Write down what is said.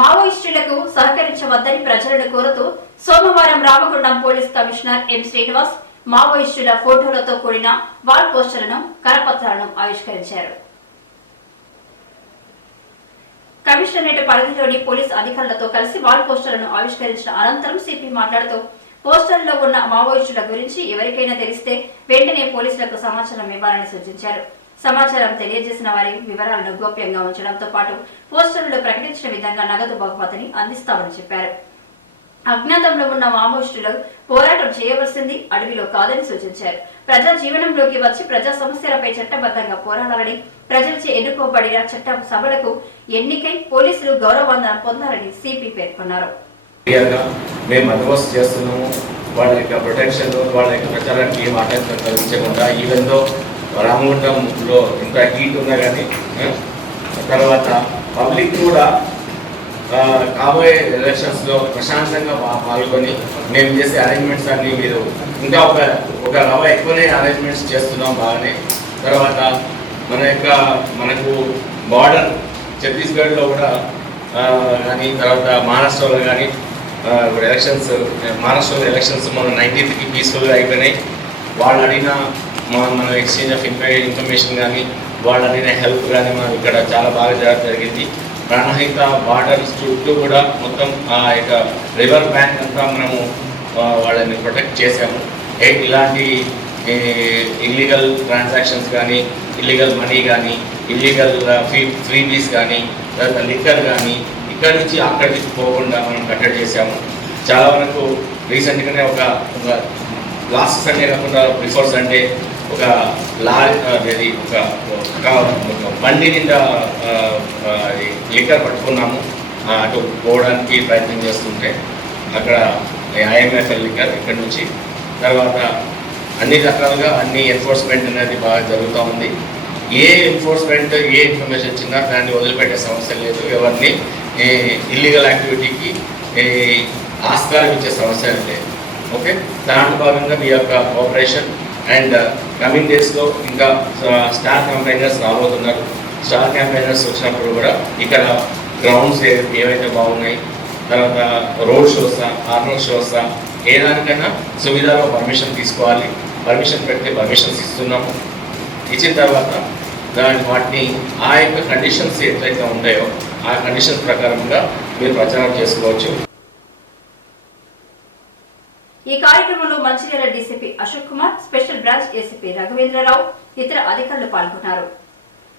మావోయిస్టులకు సహకరించవద్దని ప్రజలను కోరుతూ సోమవారం Ramagundam police commissioner M Srinivas మావోయిస్టుల ఫోటోలతో కూడిన వాల్ పోస్టర్లను కరపత్రాలను ఆవిష్కరించారు. కమిషనరేట్ పరిధిలోని పోలీస్ అధికారులతో కలిసి వాల్ పోస్టర్లను ఆవిష్కరించిన అనంతరం సిపి మాట్లాడుతూ పోస్టర్లో ఉన్న మావోయిస్టుల గురించి ఎవరికైనా తెలిస్తే వెంటనే పోలీసులకు సమాచారం ఇవ్వాలని సూచించారు. సమాచారం తెలియజేసిన వారి వివరాలను గోప్యంగా ఉంచడంతో పాటు పోస్టర్లు ప్రకటించిన విధంగా నగదు బహుమతిని అందిస్తామని చెప్పారు. అజ్ఞాతంలో ఉన్న మావోయిస్టులు పోరాటం చేయవలసింది అడవిలో కాదని సూచించారు. ప్రజా జీవనంలోకి వచ్చి ప్రజా సమస్యలపై చట్టబద్ధంగా పోరాడాలని ప్రజలచే ఎన్నుకోబడిన చట్ట సభలకు ఎన్నికై పోలీసులు గౌరవందన పొందాలని సిపి పేర్కొన్నారు. మేము బందోబస్తు చేస్తున్నాము. వాళ్ళ యొక్క ప్రొటెక్షన్ వాళ్ళ యొక్క ప్రచారానికి ఏం ఆటంకం కలిగించకుండా ఈవెన్ దో ఇంకా హీట్ ఉన్నా కానీ తర్వాత పబ్లిక్ కూడా కాబోయే ఎలక్షన్స్లో ప్రశాంతంగా పాల్గొని మేము చేసే అరేంజ్మెంట్స్ అన్ని మీరు ఇంకా ఒక ఒక లవ ఎక్కువనే అరేంజ్మెంట్స్ చేస్తున్నాం బాగానే. తర్వాత మన యొక్క మనకు బార్డర్ ఛత్తీస్గఢ్లో కూడా కానీ తర్వాత మహారాష్ట్రలో కానీ ఇప్పుడు ఎలక్షన్స్ మహారాష్ట్రలో ఎలక్షన్స్ మన నైన్టీన్త్కి పీస్ఫుల్గా అయిపోయినాయి. వాళ్ళు అడిగిన మన ఎక్స్చేంజ్ ఆఫ్ ఇన్ఫర్మేషన్ కానీ వాళ్ళు అడిగిన హెల్ప్ కానీ మనం ఇక్కడ చాలా బాగా జరగడం జరిగింది. ప్రాణహిత బార్డర్ చుట్టూ కూడా మొత్తం ఆ యొక్క రివర్ బ్యాంక్ అంతా మనము వాళ్ళని ప్రొటెక్ట్ చేశాము. ఇలాంటి ఇల్లీగల్ ట్రాన్సాక్షన్స్ కానీ ఇల్లీగల్ మనీ కానీ ఇల్లీగల్ ఫ్రీ ఫ్రీబీస్ కానీ తర్వాత లిక్కర్ కానీ ఇక్కడి నుంచి అక్కడికి పోకుండా మనం కట్టడి చేశాము. చాలా వరకు రీసెంట్గానే ఒక ఒక లాస్ట్ సండే కాకుండా బిఫోర్ సండే ఒక లారీ అది ఒక బండి నిండా లిక్కర్ పట్టుకున్నాము. అటు పోవడానికి ప్రయత్నం చేస్తుంటే అక్కడ ఐఎంఎఫ్ఎల్ లిక్కర్ ఇక్కడ నుంచి. తర్వాత అన్ని రకాలుగా అన్ని ఎన్ఫోర్స్మెంట్ అనేది బాగా జరుగుతూ ఉంది. ఏ ఎన్ఫోర్స్మెంట్ ఏ ఇన్ఫర్మేషన్ ఇచ్చినా దాన్ని వదిలిపెట్టే సమస్య లేదు. ఎవరిని ఇల్లీగల్ యాక్టివిటీకి ఆస్కారం ఇచ్చే సమస్య లేదు. ఓకే? దాంట్లో భాగంగా మీ యొక్క కోఆపరేషన్ అండ్ uh, కమింగ్ డేస్లో ఇంకా uh, స్టార్ క్యాంపైనర్స్ రాబోతున్నారు. స్టార్ క్యాంపైనర్స్ వచ్చినప్పుడు కూడా ఇక్కడ గ్రౌండ్స్ ఏవైతే బాగున్నాయి తర్వాత రోడ్ షోసా కార్నర్ షోసా ఏ దానికైనా సువిధాలో పర్మిషన్ తీసుకోవాలి. పర్మిషన్ పెడితే పర్మిషన్స్ ఇస్తున్నాము. ఇచ్చిన తర్వాత దాని వాటిని ఆ యొక్క కండిషన్స్ ఎట్లయితే ఉంటాయో ఆ కండిషన్స్ ప్రకారంగా మీరు ప్రచారం చేసుకోవచ్చు. ఈ కార్యక్రమంలో Mancherial DCP Ashok Kumar special branch ACP Raghuvendra Rao ఇతర అధికారులు పాల్గొన్నారు.